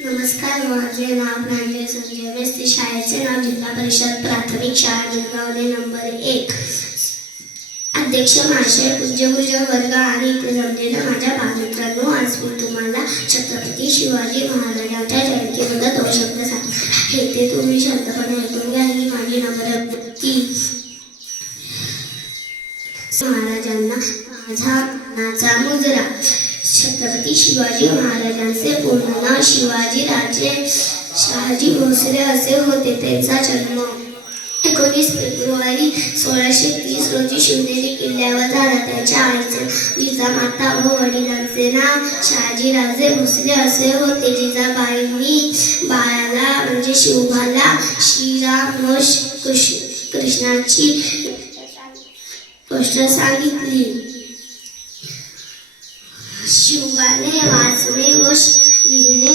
नमस्कार, माझे नाव प्रांजल संजय मेस्त्री. शाळेचे नाव जिल्हा परिषद प्राथमिक शाळा दुर्गावणे नंबर 1. अध्यक्ष महाशय, पूज्य वर्ग आणि इथे जमलेल्या माझ्या बालमित्रांनो, आज मी तुम्हाला छत्रपती शिवाजी महाराजांच्या जयंतीबद्दल 2 शब्द सांगणार आहे. ते तुम्ही शांतपणे ऐकून घ्या. ही माझी नम्रविनंती. महाराजांना माझा मानाचा मुजरा. छत्रपती शिवाजी महाराजांचे पूर्ण नाव शिवाजीराजे शहाजी भोसले असे होते. त्यांचा जन्म 19 फेब्रुवारी 1630 रोजी शिवनेरी किल्ल्यावर झाला. त्यांच्या आईचे जिजामाता व वडिलांचे नाव शहाजीराजे भोसले असे होते. जिजाबाईंनी बाळाला म्हणजे शिवबाला श्रीराम व कृष्णाची गोष्ट सांगितली. शिवबाने वाचणे व लिहिणे